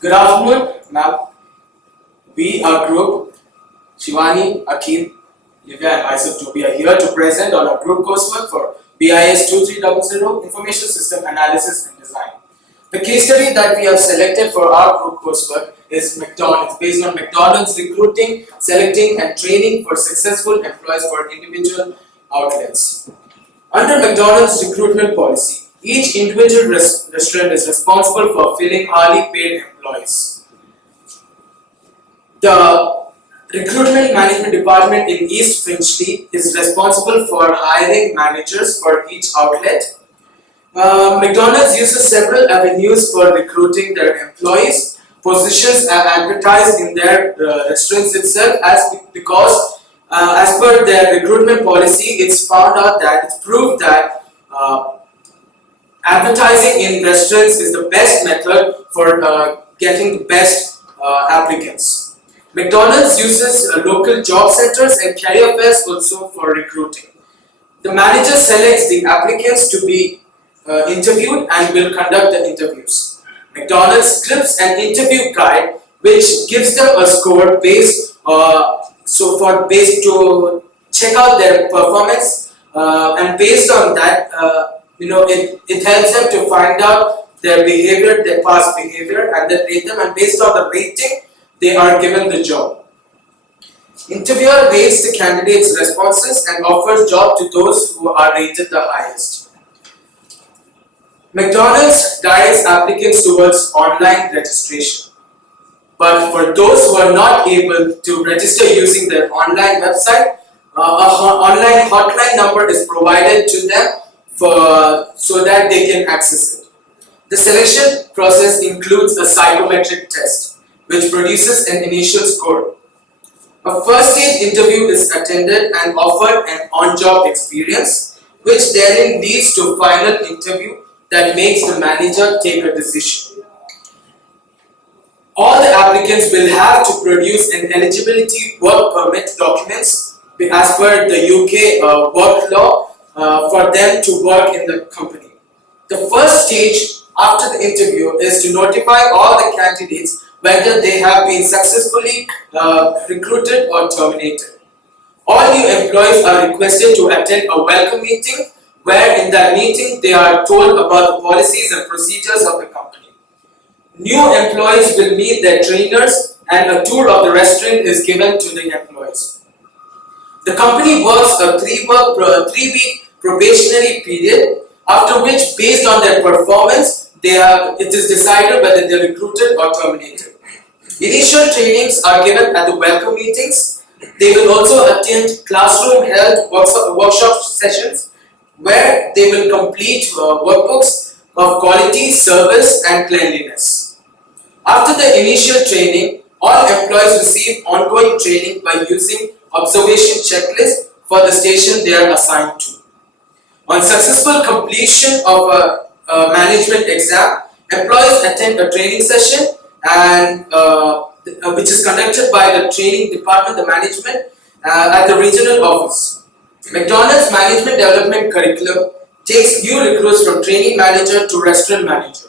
Good afternoon, ma'am. We, our group, Shivani, Aqueel, Livia and myself, Joby, are here to present on our group coursework for BIS2300 Information System Analysis and Design. The case study that we have selected for our group coursework is McDonald's, based on McDonald's recruiting, selecting and training for successful employees for individual outlets. Under McDonald's recruitment policy, each individual restaurant is responsible for filling hourly paid employees. The recruitment management department in East Finchley is responsible for hiring managers for each outlet. McDonald's uses several avenues for recruiting their employees. Positions are advertised in their restaurants itself because as per their recruitment policy, it's proved that advertising in restaurants is the best method for getting the best applicants. McDonald's uses local job centers and career fairs also for recruiting. The manager selects the applicants to be interviewed and will conduct the interviews. McDonald's scripts an interview guide which gives them a score based to check out their performance, and based on that, it helps them to find out their behavior, their past behavior, and then rate them, and based on the rating they are given the job. Interviewer rates the candidates' responses and offers job to those who are rated the highest. McDonald's directs applicants towards online registration. But for those who are not able to register using their online website, an online hotline number is provided to them so that they can access it. The selection process includes a psychometric test, which produces an initial score. A first stage interview is attended and offered an on-job experience, which then leads to final interview that makes the manager take a decision. All the applicants will have to produce an eligibility work permit documents as per the UK work law for them to work in the company. The first stage after the interview is to notify all the candidates whether they have been successfully recruited or terminated. All new employees are requested to attend a welcome meeting, where in that meeting they are told about the policies and procedures of the company. New employees will meet their trainers and a tour of the restaurant is given to the employees. The company works a 3-week probationary period, after which, based on their performance, it is decided whether they are recruited or terminated. Initial trainings are given at the welcome meetings. They will also attend classroom held workshop sessions where they will complete workbooks of quality, service and cleanliness. After the initial training, all employees receive ongoing training by using observation checklists for the station they are assigned to. On successful completion of a management exam, employees attend a training session and which is conducted by the training department, the management, at the regional office. McDonald's management development curriculum takes new recruits from training manager to restaurant manager.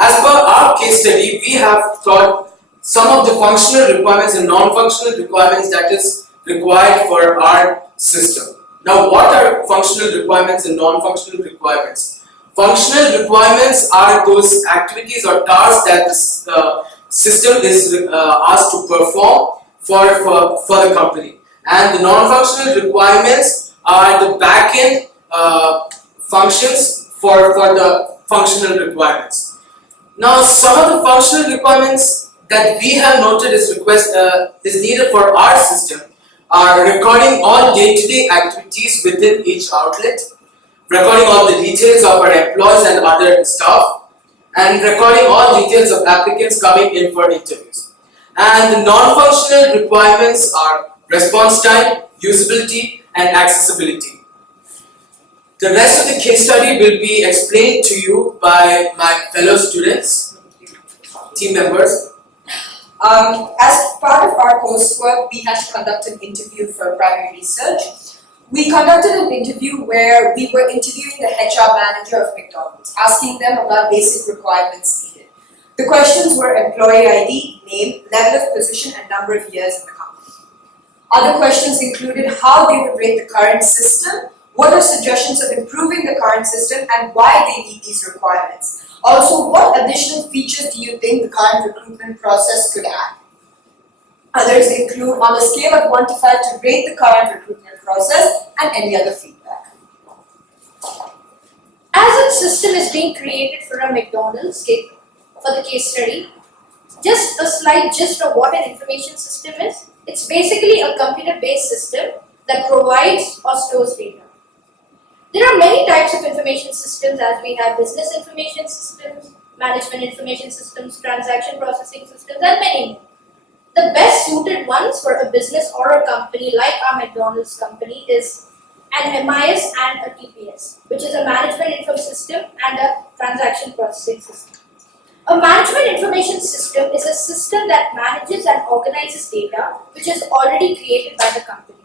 As per our case study, we have taught some of the functional requirements and non-functional requirements that is required for our system. Now, what are functional requirements and non-functional requirements? Functional requirements are those activities or tasks that the system is asked to perform for the company. And the non-functional requirements are the back-end functions for the functional requirements. Now, some of the functional requirements that we have noted is needed for our system are recording all day-to-day activities within each outlet, recording all the details of our employees and other staff, and recording all details of applicants coming in for interviews. And the non-functional requirements are response time, usability, and accessibility. The rest of the case study will be explained to you by my fellow students, team members. As part of our coursework, we had to conduct an interview for primary research. We conducted an interview where we were interviewing the HR manager of McDonald's, asking them about basic requirements needed. The questions were employee ID, name, level of position, and number of years in the company. Other questions included how they would rate the current system, what are suggestions of improving the current system, and why they meet these requirements. Also, what additional features do you think the current recruitment process could add? Others include on a scale of 1 to 5 to rate the current recruitment process and any other feedback. As a system is being created for a McDonald's for the case study, just a slight gist of what an information system is. It's basically a computer-based system that provides or stores data. There are many types of information systems, as we have business information systems, management information systems, transaction processing systems, and many more. The best suited ones for a business or a company like our McDonald's company is an MIS and a TPS, which is a management information system and a transaction processing system. A management information system is a system that manages and organizes data which is already created by the company.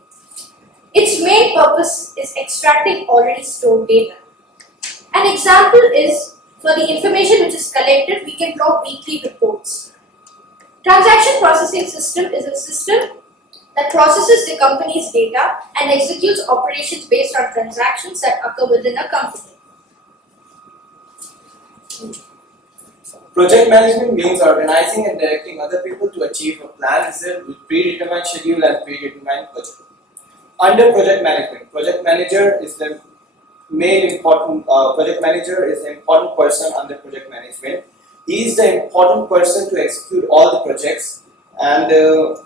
Its main purpose is extracting already stored data. An example is, for the information which is collected, we can draw weekly reports. Transaction processing system is a system that processes the company's data and executes operations based on transactions that occur within a company. Project management means organizing and directing other people to achieve a planned result with predetermined schedule and predetermined budget. Under project management, project manager is the important person under project management. He is the important person to execute all the projects and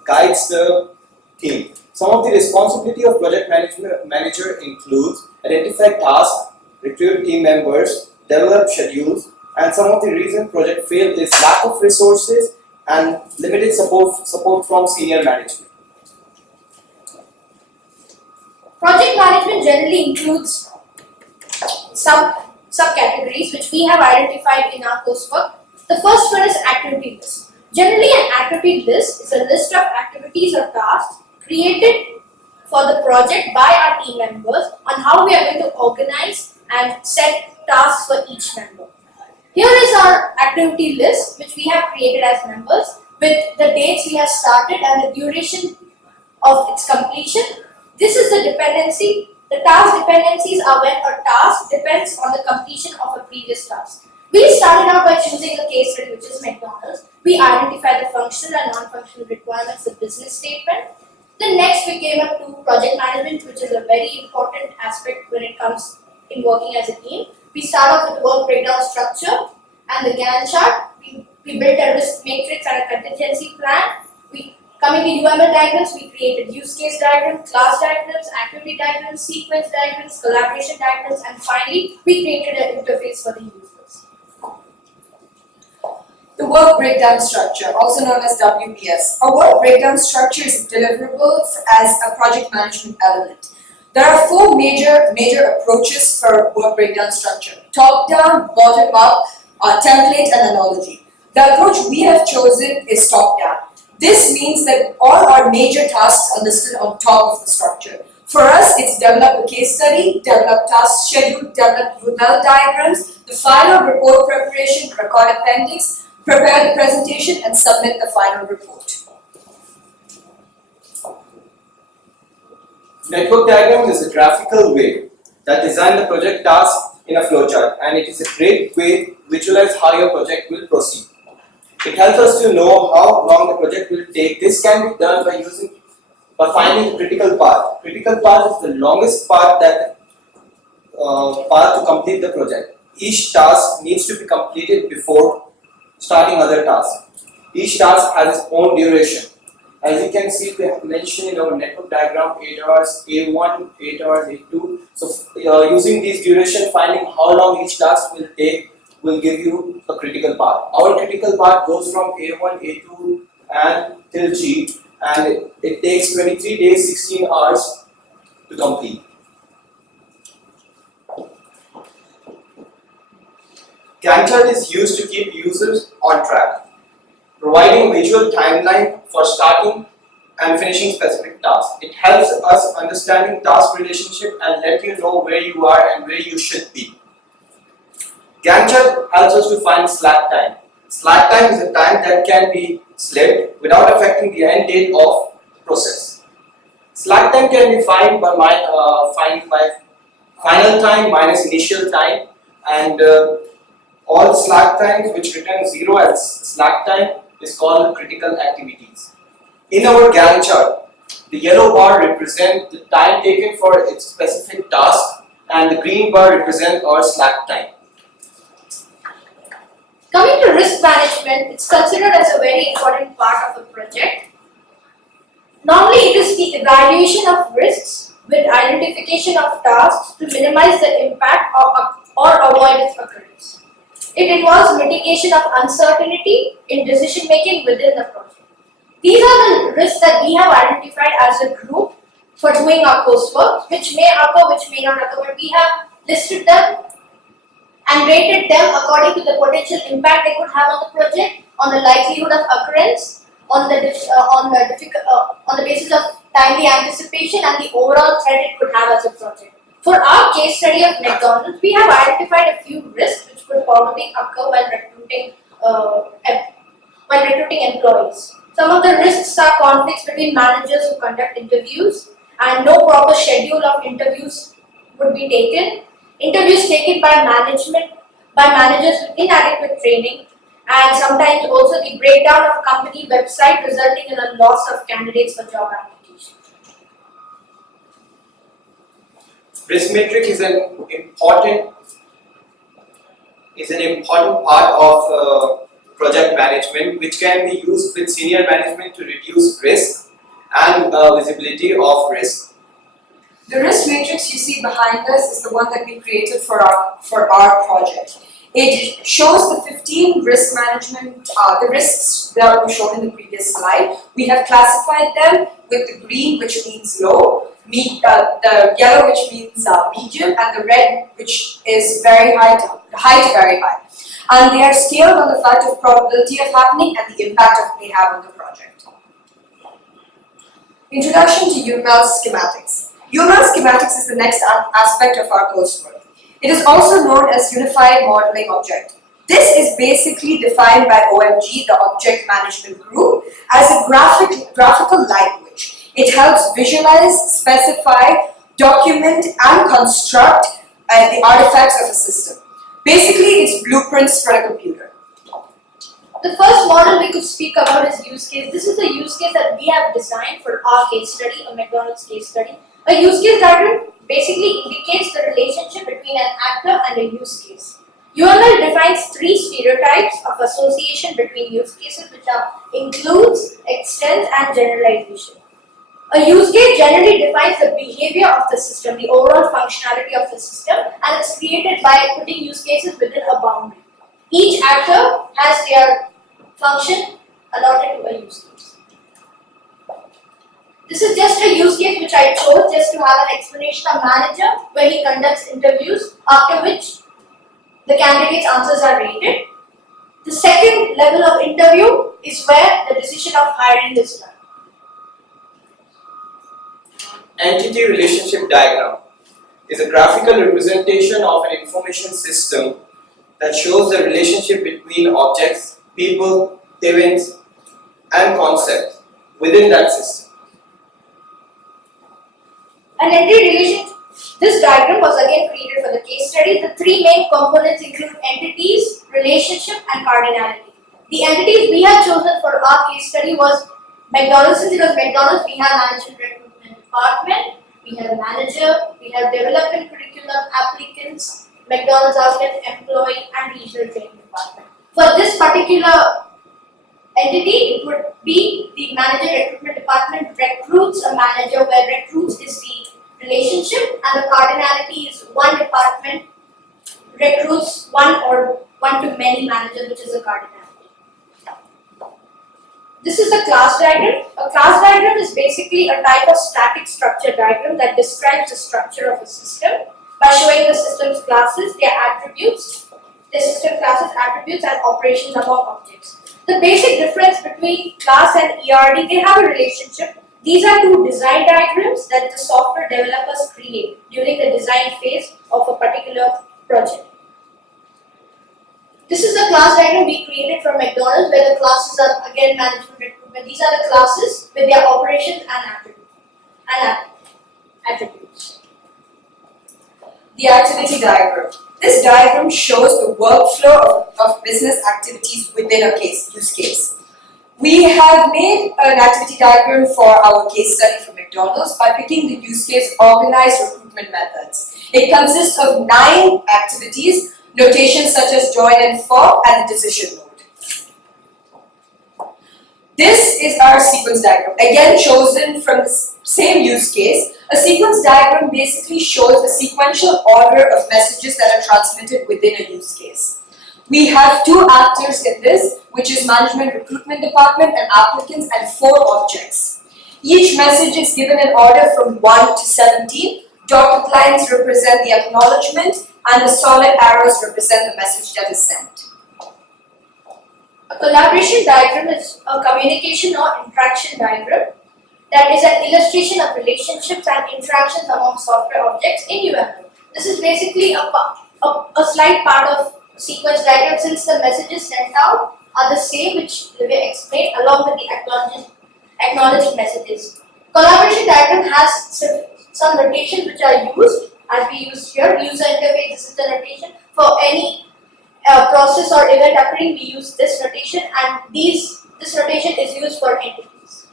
guides the team. Some of the responsibility of project manager includes identify tasks, recruit team members, develop schedules, and some of the reason project failed is lack of resources and limited support from senior management. Project management generally includes some subcategories which we have identified in our coursework. The first one is activity list. Generally, an activity list is a list of activities or tasks created for the project by our team members on how we are going to organize and set tasks for each member. Here is our activity list which we have created as members with the dates we have started and the duration of its completion. This is the dependency. The task dependencies are when a task depends on the completion of a previous task. We started out by choosing a case study which is McDonald's. We identified the functional and non-functional requirements, the business statement. The next we came up to project management, which is a very important aspect when it comes in working as a team. We start off with work breakdown structure and the Gantt chart. We built a risk matrix and a contingency plan. Coming to UML diagrams, we created use case diagrams, class diagrams, activity diagrams, sequence diagrams, collaboration diagrams, and finally, we created an interface for the users. The work breakdown structure, also known as WBS. A work breakdown structure is deliverable as a project management element. There are four major approaches for work breakdown structure: top-down, bottom-up, template, and analogy. The approach we have chosen is top-down. This means that all our major tasks are listed on top of the structure. For us, it's develop a case study, develop task schedule, develop UML diagrams, the final report preparation, record appendix, prepare the presentation, and submit the final report. Network diagram is a graphical way that designs the project task in a flowchart, and it is a great way to visualize how your project will proceed. It helps us to know how long the project will take. This can be done by finding the critical path. Critical path is the longest path to complete the project. Each task needs to be completed before starting other tasks. Each task has its own duration. As you can see, we have mentioned in our network diagram 8 hours A1, 8 hours A2. So using these duration, finding how long each task will take will give you a critical path. Our critical path goes from A1, A2 and till G, and it takes 23 days, 16 hours to complete. Gantt chart is used to keep users on track, providing a visual timeline for starting and finishing specific tasks. It helps us understanding task relationship and let you know where you are and where you should be. Gantt chart helps us to find slack time. Slack time is a time that can be slipped without affecting the end date of process. Slack time can be defined by final time minus initial time, and all slack times which return 0 as slack time is called critical activities. In our Gantt chart, the yellow bar represents the time taken for its specific task, and the green bar represents our slack time. Coming to risk management, it's considered as a very important part of a project. Normally, it is the evaluation of risks with identification of tasks to minimize the impact or avoid its occurrence. It involves mitigation of uncertainty in decision making within the project. These are the risks that we have identified as a group for doing our coursework, which may occur, which may not occur, but we have listed them and rated them according to the potential impact they could have on the project, on the likelihood of occurrence, on the basis of timely anticipation and the overall threat it could have as a project. For our case study of McDonald's, we have identified a few risks which could probably occur when recruiting employees. Some of the risks are conflicts between managers who conduct interviews, and no proper schedule of interviews would be taken. Interviews taken by managers with inadequate training, and sometimes also the breakdown of company website resulting in a loss of candidates for job application. Risk matrix is an important part of project management, which can be used with senior management to reduce risk and visibility of risk. The risk matrix you see behind us is the one that we created for our project. It shows the 15 risk management, the risks that were shown in the previous slide. We have classified them with the green, which means low, the yellow, which means medium, and the red, which is very high, height very high. And they are scaled on the fact of probability of happening and the impact they have on the project. Introduction to UML Schematics. UML Schematics is the next aspect of our coursework. It is also known as Unified Modeling Object. This is basically defined by OMG, the Object Management Group, as a graphical language. It helps visualize, specify, document, and construct the artifacts of a system. Basically, it's blueprints for a computer. The first model we could speak about is use case. This is a use case that we have designed for our case study, a McDonald's case study. A use case diagram basically indicates the relationship between an actor and a use case. UML defines 3 stereotypes of association between use cases, which are includes, extends, and generalization. A use case generally defines the behavior of the system, the overall functionality of the system, and it's created by putting use cases within a boundary. Each actor has their function allotted to a use case. This is just a use case which I chose just to have an explanation of manager when he conducts interviews, after which the candidate's answers are rated. The second level of interview is where the decision of hiring is done. Entity relationship diagram is a graphical representation of an information system that shows the relationship between objects, people, events, and concepts within that system. An entity relationship. This diagram was again created for the case study. The 3 main components include entities, relationship, and cardinality. The entities we have chosen for our case study was McDonald's. Since it was McDonald's, we have management recruitment department, we have manager, we have development curriculum, applicants, McDonald's outlet, employee, and regional training department. For this particular entity, it would be the manager recruitment department recruits a manager, where recruits is the relationship, and the cardinality is one department recruits one or one to many managers, which is a cardinality. This is a class diagram. A class diagram is basically a type of static structure diagram that describes the structure of a system by showing the system's classes, their attributes, the system classes, attributes, and operations among objects. The basic difference between class and ERD, they have a relationship. These are 2 design diagrams that the software developers create during the design phase of a particular project. This is the class diagram we created from McDonald's, where the classes are again management recruitment. These are the classes with their operations and attributes. The activity diagram. This diagram shows the workflow of business activities within a use case. We have made an activity diagram for our case study for McDonald's by picking the use case organized recruitment methods. It consists of 9 activities, notations such as join and for, and the decision mode. This is our sequence diagram, again chosen from the same use case. A sequence diagram basically shows the sequential order of messages that are transmitted within a use case. We have 2 actors in this, which is management recruitment department and applicants, and 4 objects. Each message is given in order from 1 to 17. Dotted lines represent the acknowledgement and the solid arrows represent the message that is sent. A collaboration diagram is a communication or interaction diagram that is an illustration of relationships and interactions among software objects in UML. This is basically a slight part of sequence diagram, since the messages sent out are the same, which Livia explained, along with the acknowledged messages. Collaboration diagram has some notations which are used, as we use here. User interface, this is the notation. For any process or event occurring, we use this notation, and this notation is used for entities.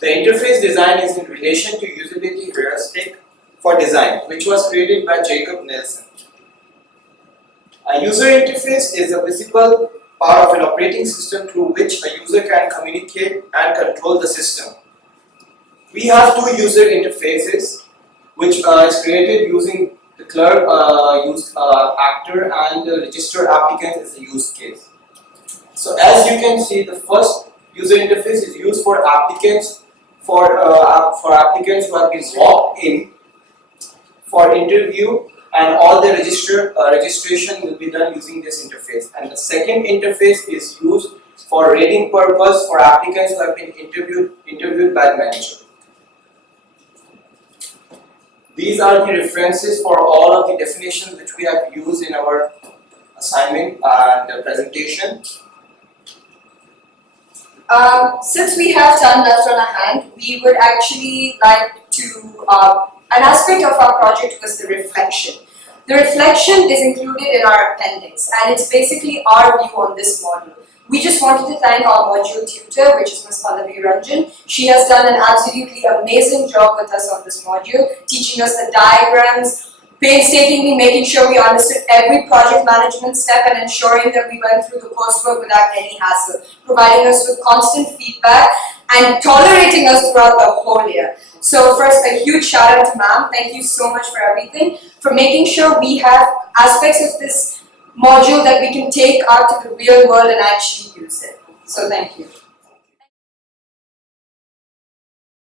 The interface design is in relation to usability heuristic for design, which was created by Jacob Nelson. A user interface is a visible part of an operating system through which a user can communicate and control the system. We have 2 user interfaces, which is created using the clerk, actor, and the register applicant as a use case. So as you can see, the first user interface is used for applicants, for applicants who have been logged in for interview, and all the registration will be done using this interface. And the second interface is used for rating purpose for applicants who have been interviewed by the manager. These are the references for all of the definitions which we have used in our assignment and presentation. Since we have time left on our hand, we would actually like to, an aspect of our project was the reflection. The reflection is included in our appendix, and it's basically our view on this module. We just wanted to thank our module tutor, which is Ms. Pallavi Ranjan. She has done an absolutely amazing job with us on this module, teaching us the diagrams, painstakingly making sure we understood every project management step and ensuring that we went through the coursework without any hassle, providing us with constant feedback and tolerating us throughout the whole year. So first, a huge shout out to ma'am. Thank you so much for everything, for making sure we have aspects of this module that we can take out to the real world and actually use it. So thank you.